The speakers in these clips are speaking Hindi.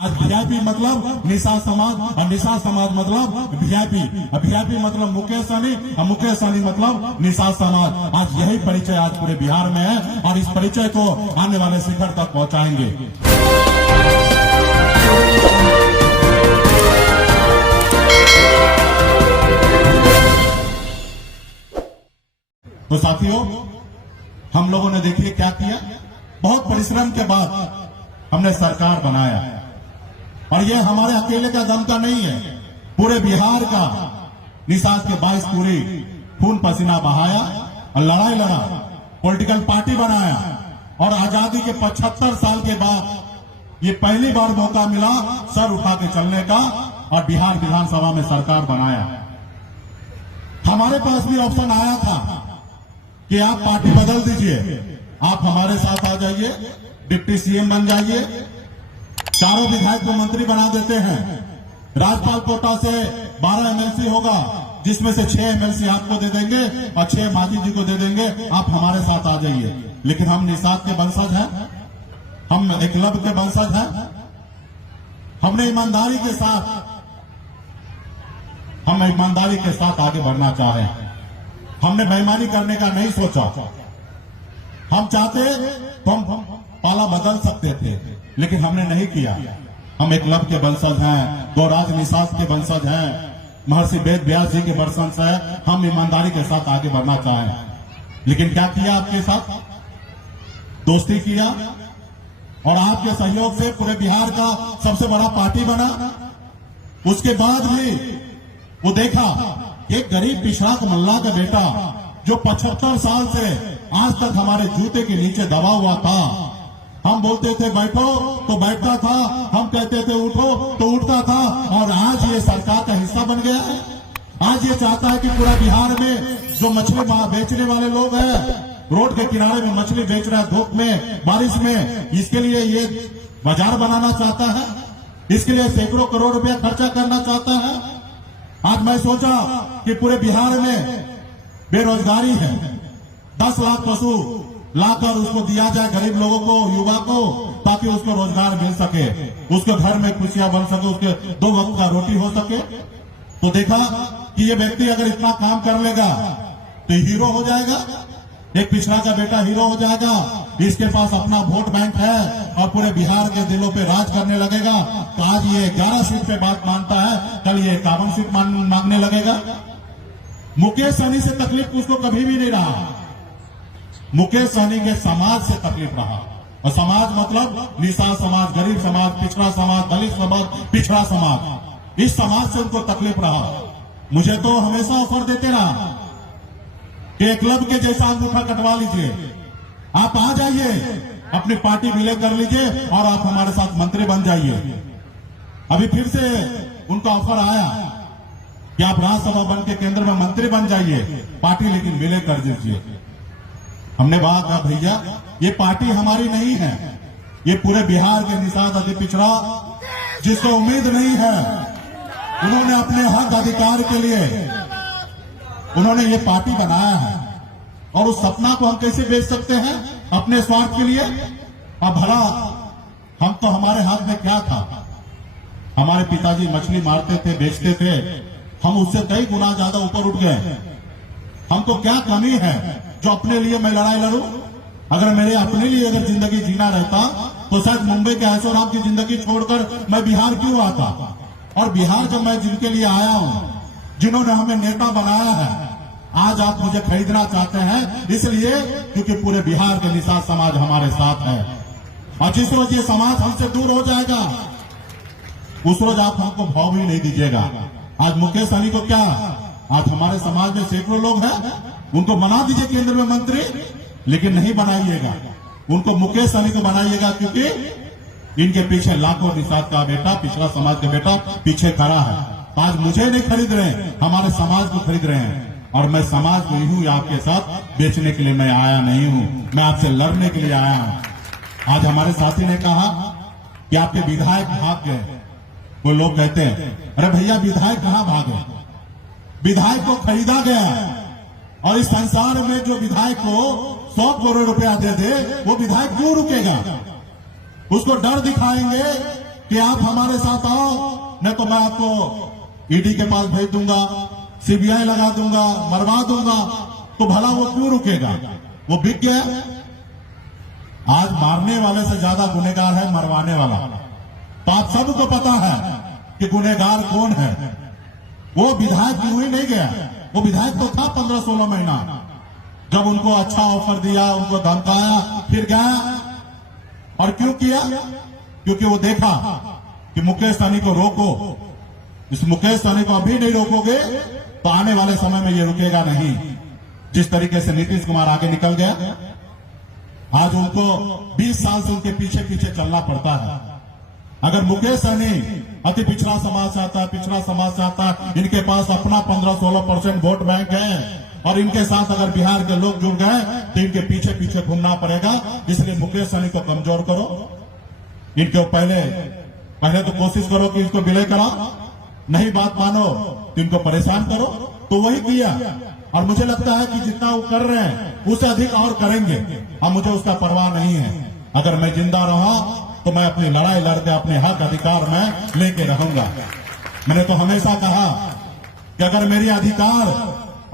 आज वीआईपी मतलब निषाद समाज और निषाद समाज मतलब वीआईपी, वीआईपी मतलब मुकेश सहनी और मुकेश सहनी मतलब निषाद समाज। आज यही परिचय आज पूरे बिहार में है और इस परिचय को आने वाले शिखर तक पहुंचाएंगे। तो साथियों, हम लोगों ने देखिए क्या किया। बहुत परिश्रम के बाद हमने सरकार बनाया और ये हमारे अकेले का दम का नहीं है, पूरे बिहार का निषाद के 22 पूरी खून पसीना बहाया और लड़ाई लड़ा, पॉलिटिकल पार्टी बनाया और आजादी के 75 साल के बाद ये पहली बार मौका मिला सर उठा के चलने का और बिहार विधानसभा में सरकार बनाया। हमारे पास भी ऑप्शन आया था कि आप पार्टी बदल दीजिए, आप हमारे साथ आ जाइए, डिप्टी सीएम बन जाइए, चारों विधायक को मंत्री बना देते हैं, राज्यपाल कोटा से 12 एमएलसी होगा जिसमें से 6 एमएलसी आपको दे देंगे और 6 मांझी जी को दे देंगे, आप हमारे साथ आ जाइए। लेकिन हम निषाद के वंशज हैं, हम एकलव्य के वंशज हैं, हमने ईमानदारी के साथ आगे बढ़ना चाहे, हमने बेईमानी करने का नहीं सोचा। हम चाहते तो हम पाला बदल सकते थे, लेकिन हमने नहीं किया। हम एकलव्य के वंशज हैं, गौराज निषाद के वंशज हैं, महर्षि वेद व्यास जी के वंशज हैं। हम ईमानदारी के साथ आगे बढ़ना चाहें, लेकिन क्या किया? आपके साथ दोस्ती किया और आपके सहयोग से पूरे बिहार का सबसे बड़ा पार्टी बना। उसके बाद भी वो देखा एक गरीब पिछड़ा मल्ला का बेटा जो 75 साल से आज तक हमारे जूते के नीचे दबा हुआ था। हम बोलते थे बैठो तो बैठता था, हम कहते थे उठो तो उठता था, और आज ये सरकार का हिस्सा बन गया है। आज ये चाहता है कि पूरा बिहार में जो मछली बेचने वाले लोग हैं, रोड के किनारे में मछली बेच रहा है धूप में बारिश में, इसके लिए ये बाजार बनाना चाहता है, इसके लिए सैकड़ों करोड़ रुपया खर्चा करना चाहता है। आज मैं सोचा कि पूरे बिहार में बेरोजगारी है, 10 लाख पशु लाकर उसको दिया जाए गरीब लोगों को, युवा को, ताकि उसको रोजगार मिल सके, उसके घर में खुशियां बन सके, उसके 2 वक्त का रोटी हो सके। तो देखा कि ये व्यक्ति अगर इतना काम कर लेगा तो हीरो हो जाएगा, एक पिछड़ा का बेटा हीरो हो जाएगा, इसके पास अपना वोट बैंक है और पूरे बिहार के दिलों पे राज करने लगेगा। तो आज ये 11 सीट पे बात मानता है, कल ये 51 सीट मांगने लगेगा। मुकेश सहनी से तकलीफ उसको कभी भी नहीं रहा, मुकेश सहनी के समाज से तकलीफ रहा। और समाज मतलब निषाद समाज, गरीब समाज, पिछड़ा समाज, दलित समाज, पिछड़ा समाज, इस समाज से उनको तकलीफ रहा। मुझे तो हमेशा ऑफर देते रहा कि एकलव्य के जैसा अंगूठा कटवा लीजिए, आप आ जाइए, अपनी पार्टी विलय कर लीजिए और आप हमारे साथ मंत्री बन जाइए। अभी फिर से उनका ऑफर आया कि आप राज्यसभा बन के केंद्र में मंत्री बन जाइए, पार्टी लेकिन विलय कर दीजिए। हमने कहा भैया ये पार्टी हमारी नहीं है, ये पूरे बिहार के निषाद अति पिछड़ा जिसको उम्मीद नहीं है, उन्होंने अपने हक अधिकार के लिए उन्होंने ये पार्टी बनाया है, और उस सपना को हम कैसे बेच सकते हैं अपने स्वार्थ के लिए? अब भला हम तो, हमारे हाथ में क्या था? हमारे पिताजी मछली मारते थे, बेचते थे, हम उससे कई गुना ज्यादा ऊपर उठ गए। हमको क्या कमी है जो अपने लिए मैं लड़ाई लड़ूं? अगर मेरे अपने लिए अगर जिंदगी जीना रहता तो शायद मुंबई के ऐशोआराम की जिंदगी छोड़कर मैं बिहार क्यों आता? और बिहार जब मैं जिनके लिए आया हूं, जिन्होंने हमें नेता बनाया है, आज आप मुझे खरीदना चाहते हैं इसलिए क्योंकि पूरे बिहार के निषाद समाज हमारे साथ है। और जिस रोज ये समाज हमसे दूर हो जाएगा उस रोज आप हमको भाव भी नहीं दीजिएगा। आज मुकेश सहनी को क्या, आज हमारे समाज में सैकड़ों लोग हैं, उनको बना दीजिए केंद्र में मंत्री, लेकिन नहीं बनाइएगा, उनको मुकेश सहनी को बनाइएगा, क्योंकि इनके पीछे लाखों निषाद का बेटा, पिछड़ा समाज का बेटा पीछे खड़ा है। आज मुझे नहीं खरीद रहे, हमारे समाज को खरीद रहे हैं, और मैं समाज को ही हूं, आपके साथ बेचने के लिए मैं आया नहीं हूं, मैं आपसे लड़ने के लिए आया हूं। आज हमारे साथी ने कहा कि आपके विधायक भाग गए। वो लोग कहते हैं अरे भैया विधायक कहां भागे, विधायक को खरीदा गया, और इस संसार में जो विधायक को 100 करोड़ रुपया दे दे वो विधायक क्यों रुकेगा? उसको डर दिखाएंगे कि आप हमारे साथ आओ, नहीं तो मैं आपको ईडी के पास भेज दूंगा, सीबीआई लगा दूंगा, मरवा दूंगा। तो भला वो क्यों रुकेगा? वो बिक गया। आज मारने वाले से ज्यादा गुनहगार है मरवाने वाला। तो आप सबको पता है कि गुनहगार कौन है। वो विधायक क्यों ही नहीं गया? वो विधायक तो था 15-16 महीना। जब उनको अच्छा ऑफर दिया, उनको धमकाया, फिर गया। और क्यों किया? क्योंकि वो देखा कि मुकेश सहनी को रोको, इस मुकेश सहनी को अभी नहीं रोकोगे तो आने वाले समय में ये रुकेगा नहीं। जिस तरीके से नीतीश कुमार आगे निकल गया, आज उनको 20 साल से उनके पीछे पीछे चलना पड़ता है। अगर मुकेश सहनी अति पिछड़ा समाज चाहता है, पिछड़ा समाज चाहता है, इनके पास अपना 15-16% वोट बैंक है और इनके साथ अगर बिहार के लोग जुड़ गए तो इनके पीछे पीछे घूमना पड़ेगा। इसलिए मुकेश सहनी को कमजोर करो, इनको पहले तो कोशिश करो कि इसको विलय कराओ, नहीं बात मानो तो इनको परेशान करो। तो वही किया और मुझे लगता है कि जितना वो कर रहे हैं उससे अधिक और करेंगे। अब मुझे उसका परवाह नहीं है। अगर मैं जिंदा रहा तो मैं अपनी लड़ाई लड़ते अपने हक अधिकार में लेके रहूंगा। मैंने तो हमेशा कहा कि अगर मेरी अधिकार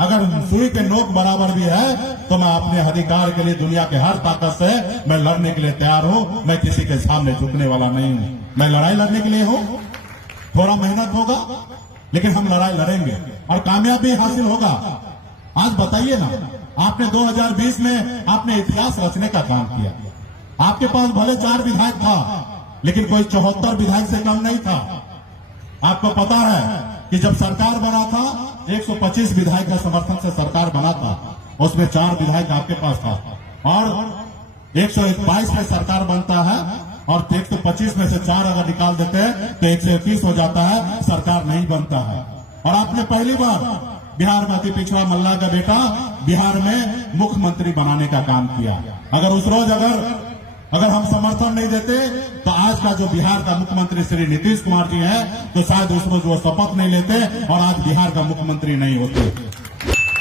अगर सुई के नोक बराबर भी है तो मैं अपने अधिकार के लिए दुनिया के हर ताकत से मैं लड़ने के लिए तैयार हूं। मैं किसी के सामने झुकने वाला नहीं हूं। मैं लड़ाई लड़ने के लिए हूं। थोड़ा मेहनत होगा लेकिन हम लड़ाई लड़ेंगे और कामयाबी हासिल होगा। आज बताइए ना, आपने 2020 में आपने इतिहास रचने का काम किया। आपके पास भले 4 विधायक था लेकिन कोई 74 विधायक से कम नहीं था। आपको पता है कि जब सरकार बना था 125 विधायक के समर्थन से सरकार बना था, उसमें 4 विधायक आपके पास था और 122 में सरकार बनता है और 125 में से 4 अगर निकाल देते हैं तो 121 हो जाता है, सरकार नहीं बनता है। और आपने पहली बार बिहार में अति पिछड़ा मल्ला का बेटा बिहार में मुख्यमंत्री बनाने का काम किया। अगर उस रोज अगर हम समर्थन नहीं देते तो आज का जो बिहार का मुख्यमंत्री श्री नीतीश कुमार जी है तो शायद उस रोज वो शपथ नहीं लेते और आज बिहार का मुख्यमंत्री नहीं होते।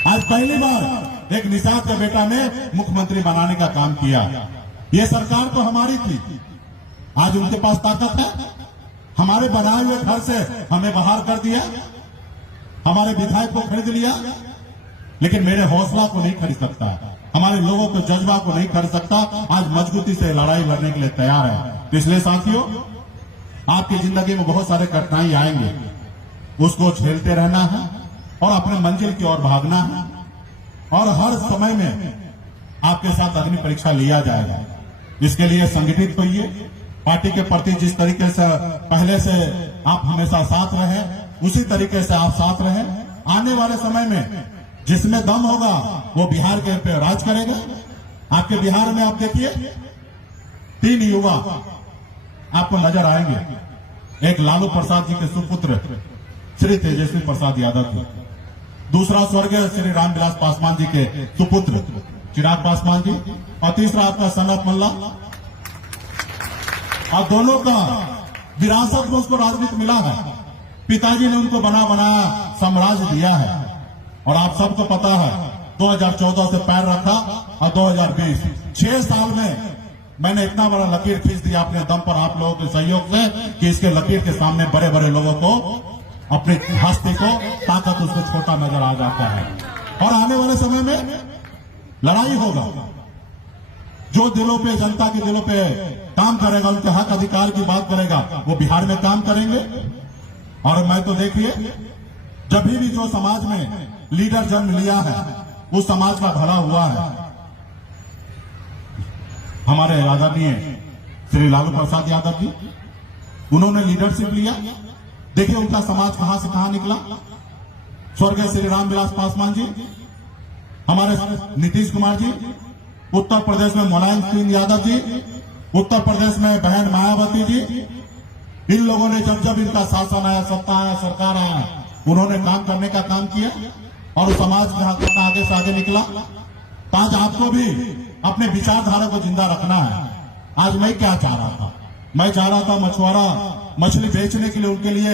आज पहली बार एक निषाद का बेटा ने मुख्यमंत्री बनाने का काम किया। ये सरकार तो हमारी थी, आज उनके पास ताकत है। हमारे बनाए हुए घर से हमें बाहर कर दिया, हमारे विधायक को खरीद लिया, लेकिन मेरे हौसला को नहीं खरीद सकता, हमारे लोगों के जज्बा को नहीं खरीद सकता। आज मजबूती से लड़ाई लड़ने के लिए तैयार है। तो इसलिए साथियों, आपकी जिंदगी में बहुत सारे कठिनाई आएंगे, उसको झेलते रहना है और अपने मंजिल की ओर भागना है। और हर समय में आपके साथ अग्नि परीक्षा लिया जाएगा। इसके लिए संगठित होइए। पार्टी के प्रति जिस तरीके से पहले से आप हमेशा साथ रहे, उसी तरीके से आप साथ रहे। आने वाले समय में जिसमें दम होगा वो बिहार के पे राज करेगा। आपके बिहार में आप देखिए 3 युवा आपको नजर आएंगे। एक लालू प्रसाद जी के सुपुत्र श्री तेजस्वी प्रसाद यादव जी, दूसरा स्वर्गीय श्री रामविलास पासवान जी के सुपुत्र चिराग पासवान जी, और तीसरा आपका सनत मल्ला। और दोनों का विरासत में उसको राजनीति मिला है। पिताजी ने उनको बना बनाया साम्राज्य दिया है। और आप सबको पता है 2014 से पैर रखा और 2020 6 साल में मैंने इतना बड़ा लकीर खींच दिया अपने दम पर आप लोगों के सहयोग से कि इसके लकीर के सामने बड़े बड़े लोगों को अपनी हस्ती को ताकत उससे छोटा नजर आ जाता है। और आने वाले समय में लड़ाई होगा। जो दिलों पे, जनता के दिलों पे काम करेगा, उनके हक अधिकार की बात करेगा, वो बिहार में काम करेंगे। और मैं तो देखिए, जब भी जो समाज में लीडर जन्म लिया है उस समाज का भला हुआ है। हमारे आदरणीय श्री लालू प्रसाद यादव जी, उन्होंने लीडरशिप लिया। देखिए उनका समाज कहां से कहां निकला। स्वर्गीय श्री रामविलास पासवान जी, हमारे नीतीश कुमार जी, उत्तर प्रदेश में मुलायम सिंह यादव जी, उत्तर प्रदेश में बहन मायावती जी, इन लोगों ने जब जब इनका शासन आया, सत्ता आया, सरकार आया, उन्होंने काम करने का काम किया और समाज में आगे से आगे निकला। तो आज आपको भी अपने विचारधारा को जिंदा रखना है। आज मैं क्या चाह रहा था? मैं चाह रहा था मछुआरा मछली बेचने के लिए उनके लिए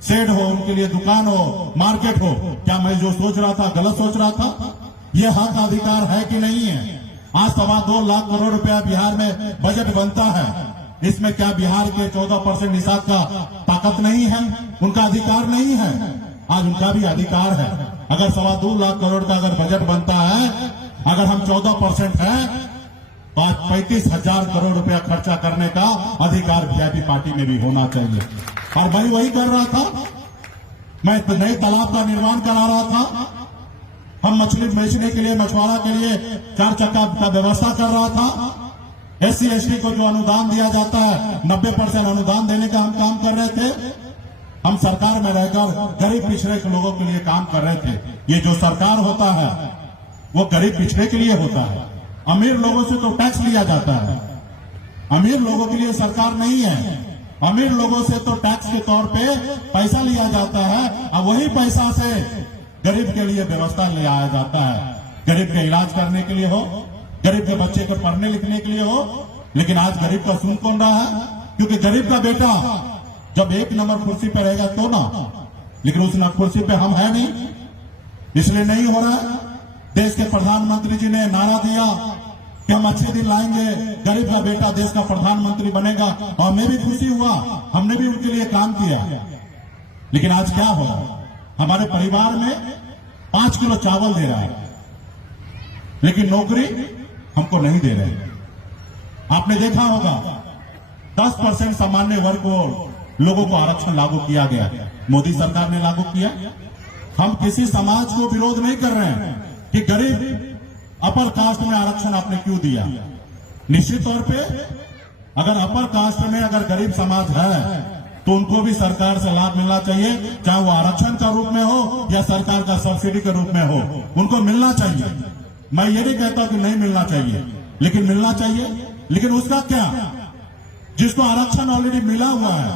शेड हो, उनके लिए दुकान हो, मार्केट हो। क्या मैं जो सोच रहा था गलत सोच रहा था? ये हक अधिकार है कि नहीं है? आज 2.25 लाख करोड़ रुपया बिहार में बजट बनता है इसमें क्या बिहार के 14% निषाद का ताकत नहीं है, उनका अधिकार नहीं है? आज उनका भी अधिकार है। अगर 2.25 लाख करोड़ का अगर बजट बनता है, अगर हम 14% है तो आज 35,000 करोड़ रुपया खर्चा करने का अधिकार वीआईपी पार्टी में भी होना चाहिए। और मैं वही कर रहा था, मैं नए तालाब का निर्माण करा रहा था, हम मछली बेचने के लिए, मछुआरा के लिए 4 चक्का का व्यवस्था कर रहा था। SC/ST को जो अनुदान दिया जाता है 90% अनुदान देने का हम काम कर रहे थे। हम सरकार में रहकर गरीब पिछड़े के लोगों के लिए काम कर रहे थे। ये जो सरकार होता है वो गरीब पिछड़े के लिए होता है। अमीर लोगों से तो टैक्स लिया जाता है, अमीर लोगों के लिए सरकार नहीं है। अमीर लोगों से तो टैक्स के तौर पे पैसा लिया जाता है और वही पैसा से गरीब के लिए व्यवस्था ले आया जाता है। गरीब के इलाज करने के लिए हो, गरीब के बच्चे को पढ़ने लिखने के लिए हो। लेकिन आज गरीब का सुन कौन रहा है? क्योंकि गरीब का बेटा जब 1 नंबर कुर्सी पर रहेगा तो ना, लेकिन उस कुर्सी पे हम है नहीं, इसलिए नहीं हो रहा है। देश के प्रधानमंत्री जी ने नारा दिया कि हम अच्छे दिन लाएंगे, गरीब का बेटा देश का प्रधानमंत्री बनेगा, और मैं भी खुशी हुआ, हमने भी उनके लिए काम किया। लेकिन आज क्या हो रहा है? हमारे परिवार में 5 किलो चावल दे रहा है, लेकिन नौकरी हमको नहीं दे रहे। आपने देखा होगा 10% सामान्य वर्ग को लोगों को आरक्षण लागू किया गया, मोदी सरकार ने लागू किया। हम किसी समाज को विरोध नहीं कर रहे हैं कि गरीब अपर कास्ट में आरक्षण आपने क्यों दिया। निश्चित तौर पे अगर अपर कास्ट में अगर गरीब समाज है तो उनको भी सरकार से लाभ मिलना चाहिए, चाहे वो आरक्षण का रूप में हो या सरकार का सब्सिडी के रूप में हो, उनको मिलना चाहिए। मैं ये नहीं कहता कि नहीं मिलना चाहिए, लेकिन मिलना चाहिए। लेकिन उसका क्या? जिसको आरक्षण ऑलरेडी मिला हुआ है,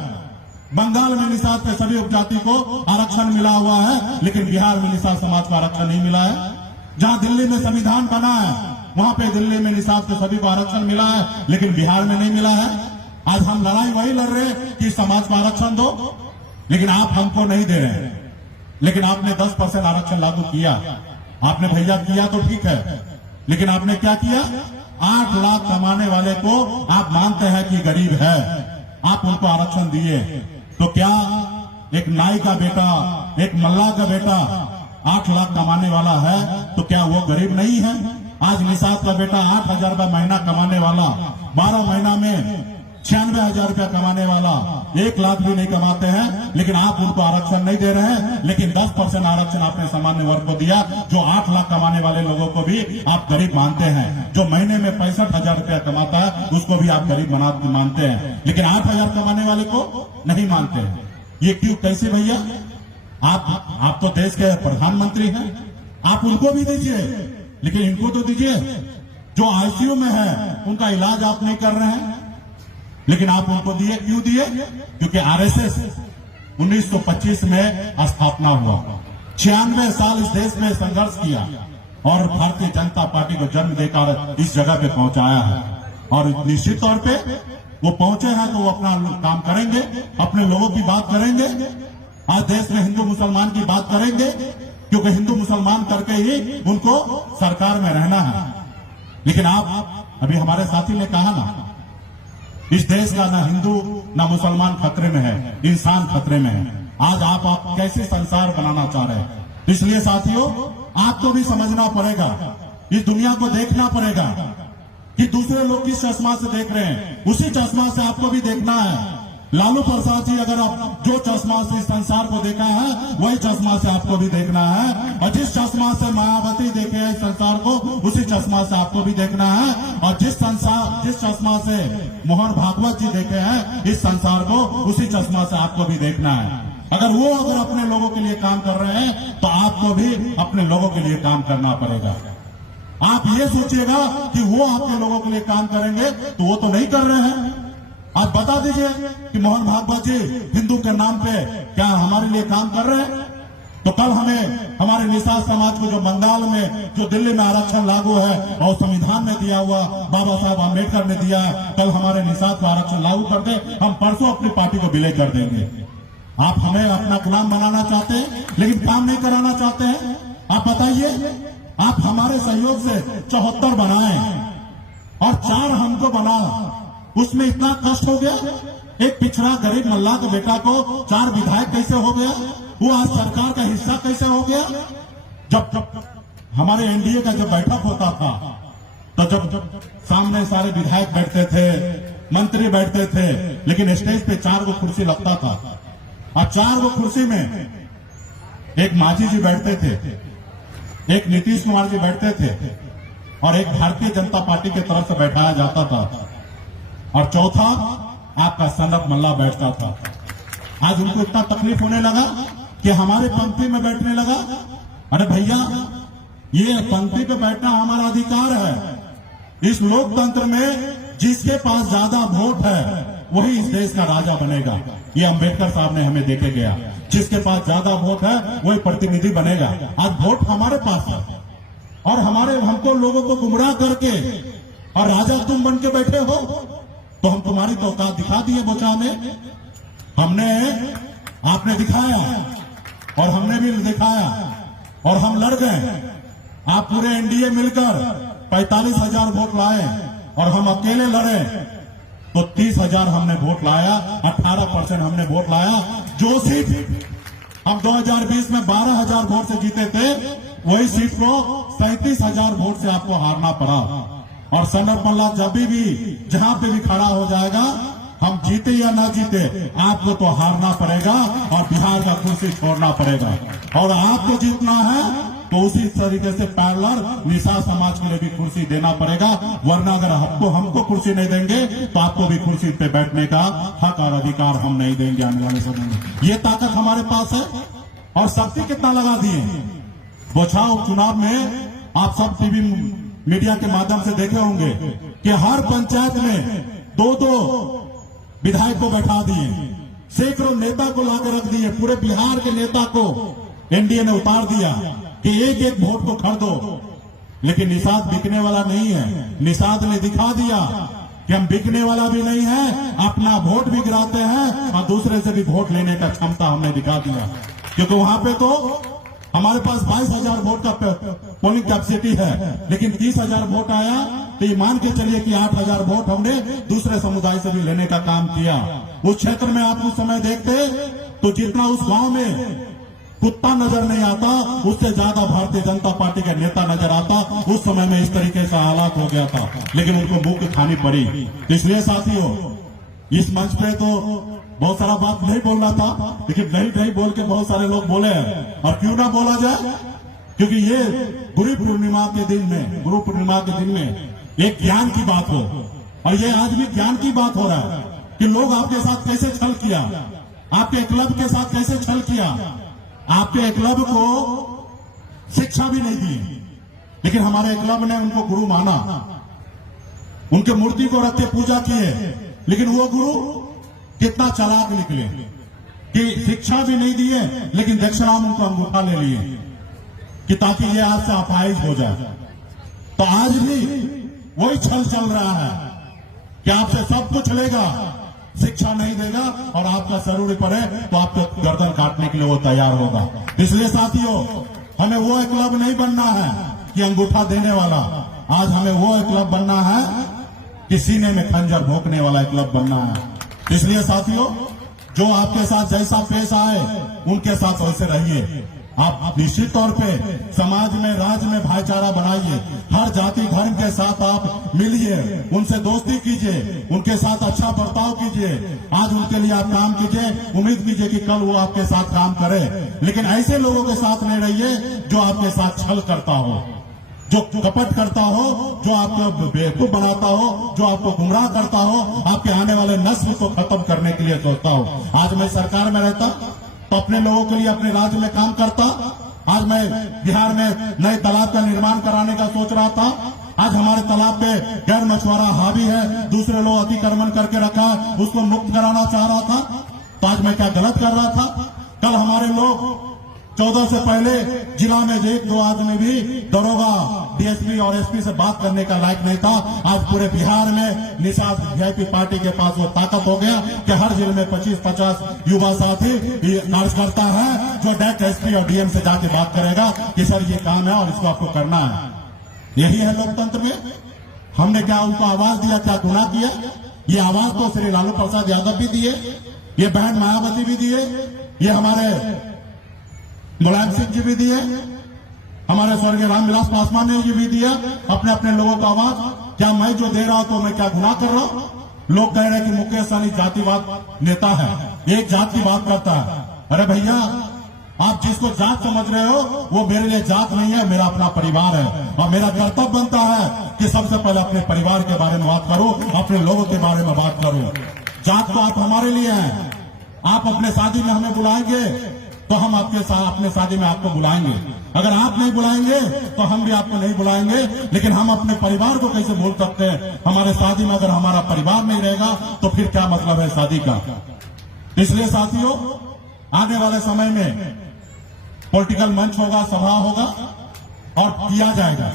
बंगाल में निषाद के सभी उपजाति को आरक्षण मिला हुआ है, लेकिन बिहार में निषाद समाज को आरक्षण नहीं मिला है। जहां दिल्ली में संविधान बना है वहां पे दिल्ली में निषाद के सभी को आरक्षण मिला है, लेकिन बिहार में नहीं मिला है। आज हम लड़ाई वही लड़ रहे हैं कि समाज को आरक्षण दो, लेकिन आप हमको नहीं दे रहे हैं। लेकिन आपने 10% आरक्षण लागू किया, आपने भैया किया तो ठीक है, लेकिन आपने क्या किया? 8 लाख कमाने वाले को आप मानते हैं कि गरीब है, आप उनको आरक्षण दिए। तो क्या एक नाई का बेटा, एक मल्लाह का बेटा 8 लाख कमाने वाला है तो क्या वो गरीब नहीं है? आज निषाद का बेटा 8,000 रुपया महीना कमाने वाला, 12 महीना में 96,000 रुपया कमाने वाला 1 लाख भी नहीं कमाते हैं, लेकिन आप उनको आरक्षण नहीं दे रहे हैं। लेकिन 10% आरक्षण आपने सामान्य वर्ग को दिया। जो 8 लाख कमाने वाले लोगों को भी आप गरीब मानते हैं। जो महीने में 65,000 रुपया कमाता है उसको भी आप गरीब मानते हैं, लेकिन 8,000 कमाने वाले को नहीं मानते हैं। ये क्यों, कैसे भैया? आप तो देश के प्रधानमंत्री हैं, आप उनको भी दीजिए, लेकिन इनको तो दीजिए। जो आईसीयू में है उनका इलाज आप नहीं कर रहे हैं, लेकिन आप उनको दिए। क्यों दिए? क्योंकि आरएसएस 1925 में स्थापना हुआ, 96 साल इस देश में संघर्ष किया और भारतीय जनता पार्टी को जन्म देकर इस जगह पे पहुंचाया है। और निश्चित तौर पे वो पहुंचे हैं तो वो अपना काम करेंगे, अपने लोगों की बात करेंगे। आज देश में हिंदू मुसलमान की बात करेंगे, क्योंकि हिंदू मुसलमान करके ही उनको सरकार में रहना है। लेकिन आप अभी हमारे साथी ने कहा ना, इस देश का ना हिंदू ना मुसलमान खतरे में है, इंसान खतरे में है। आज आप कैसे संसार बनाना चाह रहे हैं? इसलिए साथियों, आपको भी समझना पड़ेगा, इस दुनिया को देखना पड़ेगा कि दूसरे लोग किस चश्मा से देख रहे हैं, उसी चश्मा से आपको भी देखना है। लालू प्रसाद जी, अगर आप जो चश्मा से इस संसार को देखा है वही चश्मा से आपको भी देखना है, और जिस चश्मा से मायावती देखे हैं इस संसार को उसी चश्मा से आपको भी देखना है, और जिस चश्मा से मोहन भागवत जी देखे हैं इस संसार को उसी चश्मा से आपको भी देखना है। अगर अपने लोगों के लिए काम कर रहे हैं तो आपको भी अपने लोगों के लिए काम करना पड़ेगा। आप ये सोचिएगा कि वो अपने लोगों के लिए काम करेंगे तो वो तो नहीं कर रहे हैं। आप बता दीजिए कि मोहन भागवत जी हिंदू के नाम पे क्या हमारे लिए काम कर रहे हैं? तो कल हमें हमारे निषाद समाज को जो बंगाल में, जो दिल्ली में आरक्षण लागू है और संविधान में दिया हुआ बाबा साहब आम्बेडकर ने दिया है, कल हमारे निषाद को आरक्षण लागू कर दे, हम परसों अपनी पार्टी को विलय कर देंगे। आप हमें अपना गुलाम बनाना चाहते हैं लेकिन काम नहीं कराना चाहते हैं। आप बताइए, आप हमारे सहयोग से 74 बनाए और 4 हमको बना, उसमें इतना कष्ट हो गया। एक पिछड़ा गरीब मल्ला के बेटा को 4 विधायक कैसे हो गया, वो आज सरकार का हिस्सा कैसे हो गया। जब हमारे एनडीए का जब बैठक होता था तो जब सामने सारे विधायक बैठते थे, मंत्री बैठते थे, लेकिन स्टेज पे 4 गो कुर्सी लगता था और 4 गो कुर्सी में एक मांझी जी बैठते थे, एक नीतीश कुमार जी बैठते थे और एक भारतीय जनता पार्टी की तरफ से बैठाया जाता था और चौथा आपका सनत मल्ला बैठता था। आज उनको इतना तकलीफ होने लगा कि हमारे पंक्ति में बैठने लगा। अरे भैया, ये पंक्ति पे बैठना हमारा अधिकार है। इस लोकतंत्र में जिसके पास ज्यादा वोट है वही इस देश का राजा बनेगा। ये अंबेडकर साहब ने हमें देके गया। जिसके पास ज्यादा वोट है वही प्रतिनिधि बनेगा। आज वोट हमारे पास है और हमको लोगों को गुमराह करके और राजा तुम बन के बैठे हो, तो हम तुम्हारी तो औकात दिखा दिए बोचा में। आपने दिखाया और हमने भी दिखाया और हम लड़ गए। आप पूरे एनडीए मिलकर 45,000 वोट लाए और हम अकेले लड़े तो 30,000 हमने वोट लाया, 18% हमने वोट लाया। जो सीट हम 2020 में 12,000 वोट से जीते थे, वही सीट को 37,000 वोट से आपको हारना पड़ा। और सनत मल्ला जब भी जहां पे भी खड़ा हो जाएगा, हम जीते या ना जीते, आपको तो हारना पड़ेगा और बिहार का कुर्सी छोड़ना पड़ेगा। और आपको जीतना है तो उसी तरीके से पैरेलल निषाद समाज के लिए भी कुर्सी देना पड़ेगा, वरना अगर हमको कुर्सी नहीं देंगे तो आपको भी कुर्सी पे बैठने का हक और अधिकार हम नहीं देंगे आने वाले समय में। ये ताकत हमारे पास है। और शक्ति कितना लगा दिए। बचाव चुनाव में आप सब टीवी मीडिया के माध्यम से देखे होंगे कि हर पंचायत में 2-2 विधायक को बैठा दिए, सैकड़ों नेता को लाकर रख दिए। पूरे बिहार के नेता को एनडीए ने उतार दिया कि एक वोट को खरीदो। लेकिन निषाद बिकने वाला नहीं है। निषाद ने दिखा दिया कि हम बिकने वाला भी नहीं है, अपना वोट भी गिराते हैं और दूसरे से भी वोट लेने का क्षमता हमने दिखा दिया। क्योंकि वहां पे तो हमारे पास 22,000 वोट का पोलिंग कैपेसिटी है, लेकिन 30,000 वोट आया तो ये मान के चलिए कि 8,000 वोट हमने दूसरे समुदाय से भी लेने का काम किया। उस क्षेत्र में आप उस समय देखते तो जितना उस गांव में कुत्ता नजर नहीं आता, उससे ज्यादा भारतीय जनता पार्टी का नेता नजर आता। उस समय में इस तरीके से हालात हो गया था, लेकिन उनको मुंह की खानी पड़ी। इसलिए साथियों, इस मंच पे तो बहुत सारा बात नहीं बोलना था, लेकिन नहीं बोल के बहुत सारे लोग बोले हैं। और क्यों ना बोला जाए, क्योंकि ये गुरु पूर्णिमा के दिन में एक ज्ञान की बात हो। और ये आज भी ज्ञान की बात हो रहा है कि लोग आपके साथ कैसे छल किया, आपके क्लब के साथ कैसे छल किया। आपके क्लब को शिक्षा भी नहीं दी, लेकिन हमारे क्लब ने उनको गुरु माना, उनके मूर्ति को रख के पूजा किए। लेकिन वो गुरु कितना चालाक निकले कि शिक्षा भी नहीं दिए, लेकिन दक्षिणा में उनको अंगूठा ले लिए कि ताकि ये आज से अपाहिज हो जाए। तो आज भी वही छल चल रहा है कि आपसे सब कुछ लेगा, शिक्षा नहीं देगा और आपका जरूरी पड़े तो आपको गर्दन काटने के लिए वो तैयार होगा। इसलिए साथियों, हमें वो क्लब नहीं बनना है कि अंगूठा देने वाला। आज हमें वो क्लब बनना है कि सीने में खंजर भोंकने वाला क्लब बनना है। इसलिए साथियों, जो आपके साथ जैसा पेश आए उनके साथ वैसे रहिए। आप निश्चित तौर पे समाज में, राज्य में भाईचारा बनाइए। हर जाति धर्म के साथ आप मिलिए, उनसे दोस्ती कीजिए, उनके साथ अच्छा बर्ताव कीजिए। आज उनके लिए आप काम कीजिए, उम्मीद कीजिए कि कल वो आपके साथ काम करे। लेकिन ऐसे लोगों के साथ नहीं रहिए जो आपके साथ छल करता हो, जो कपट करता हो, जो आपको बेवकूफ बनाता हो, जो आपको गुमराह करता हो, आपके आने वाले नस्ल को खत्म करने के लिए सोचता हो। आज मैं सरकार में रहता तो अपने लोगों के लिए अपने राज्य में काम करता। आज मैं बिहार में नए तालाब का निर्माण कराने का सोच रहा था। आज हमारे तालाब पे गैर मछुआरा हावी है, दूसरे लोग अतिक्रमण करके रखा है, उसको मुक्त कराना चाह रहा था। तो आज मैं क्या गलत कर रहा था? कल हमारे लोग 14 से पहले जिला में 1-2 आदमी भी दरोगा, डीएसपी और एसपी से बात करने का लायक नहीं था। आज पूरे बिहार में निषाद वीआईपी पार्टी के पास वो ताकत हो गया कि हर जिले में 25-50 युवा साथी कार्यकर्ता है जो डायरेक्ट एसपी और डीएम से जाके बात करेगा कि सर ये काम है और इसको आपको करना है। यही है लोकतंत्र में। हमने क्या उनको आवाज दिया, क्या गुनाह किया? ये आवाज तो श्री लालू प्रसाद यादव भी दिए, ये बहन मायावती भी दिए, ये हमारे मुलायम सिंह जी भी दिए, हमारे स्वर्गीय रामविलास पासवान ने ये भी दिया अपने अपने लोगों को आवाज। क्या मैं जो दे रहा हूं तो मैं क्या गुनाह कर रहा हूं? लोग कह रहे हैं कि मुकेश सहनी जातिवाद नेता है, एक जात की बात करता है। अरे भैया, आप जिसको जात समझ रहे हो वो मेरे लिए जात नहीं है, मेरा अपना परिवार है। और मेरा कर्तव्य बनता है कि सबसे पहले अपने परिवार के बारे में बात करूं, अपने लोगों के बारे में बात करूं। जात तो आप हमारे लिए हैं। आप अपने शादी में हमें बुलाएंगे तो हम आपके साथ अपने शादी में आपको बुलाएंगे। अगर आप नहीं बुलाएंगे तो हम भी आपको नहीं बुलाएंगे। लेकिन हम अपने परिवार को कैसे भूल सकते हैं? हमारे शादी में अगर हमारा परिवार नहीं रहेगा तो फिर क्या मतलब है शादी का? इसलिए साथियों, आने वाले समय में पॉलिटिकल मंच होगा, सभा होगा और किया जाएगा।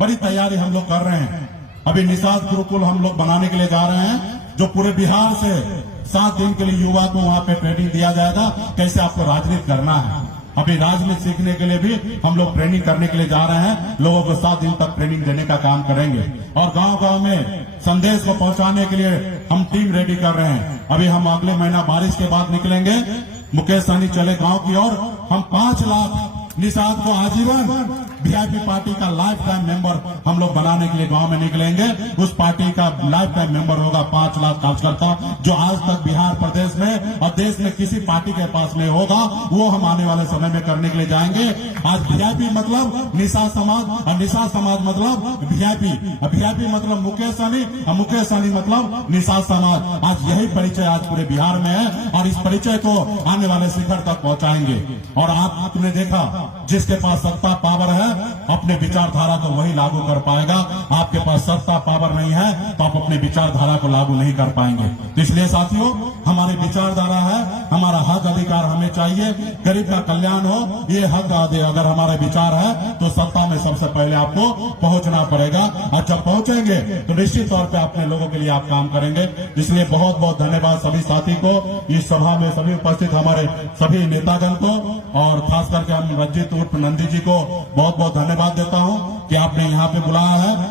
बड़ी तैयारी हम लोग कर रहे हैं। अभी निषाद गुरुकुल हम लोग बनाने के लिए जा रहे हैं, जो पूरे बिहार से 7 दिन के लिए युवा को वहां पे ट्रेनिंग दिया जाएगा, कैसे आपको राजनीति करना है। अभी राजनीति सीखने के लिए भी हम लोग ट्रेनिंग करने के लिए जा रहे हैं। लोगों को 7 दिन तक ट्रेनिंग देने का काम करेंगे और गांव-गांव में संदेश को पहुंचाने के लिए हम टीम रेडी कर रहे हैं। अभी हम अगले महीना बारिश के बाद निकलेंगे, मुकेश सहनी चले गांव की ओर। हम 5 लाख निषाद को आजीवन वीआईपी पार्टी का लाइफ टाइम मेंबर हम लोग बनाने के लिए गांव में निकलेंगे। उस पार्टी का लाइफ टाइम मेंबर होगा 5 लाख कार्यकर्ता, जो आज तक बिहार प्रदेश में और देश में किसी पार्टी के पास नहीं होगा। वो हम आने वाले समय में करने के लिए जाएंगे। आज वीआईपी मतलब निषाद समाज और निषाद समाज मतलब वीआईपी, वीआईपी मतलब मुकेश सहनी और मुकेश सहनी मतलब निषाद समाज। आज यही परिचय आज पूरे बिहार में है और इस परिचय को आने वाले शिखर तक पहुंचाएंगे। और आपने देखा, जिसके पास सत्ता पावर है अपने विचारधारा को वही लागू कर पाएगा। आपके पास सत्ता पावर नहीं है तो आप अपने विचारधारा को लागू नहीं कर पाएंगे। तो इसलिए साथियों, हमारी विचारधारा है, हमारा हक अधिकार हमें चाहिए, गरीब का कल्याण हो, ये हक अगर हमारा विचार है तो सत्ता में सबसे पहले आपको पहुंचना पड़ेगा। और जब पहुंचेंगे तो निश्चित तौर पे अपने लोगों के लिए आप काम करेंगे। इसलिए बहुत बहुत धन्यवाद सभी साथी को, इस सभा में सभी उपस्थित हमारे सभी नेतागण को, और खास करके हम रंजीत उर्फ नंदी जी को बहुत बहुत धन्यवाद देता हूं कि आपने यहां पे बुलाया है।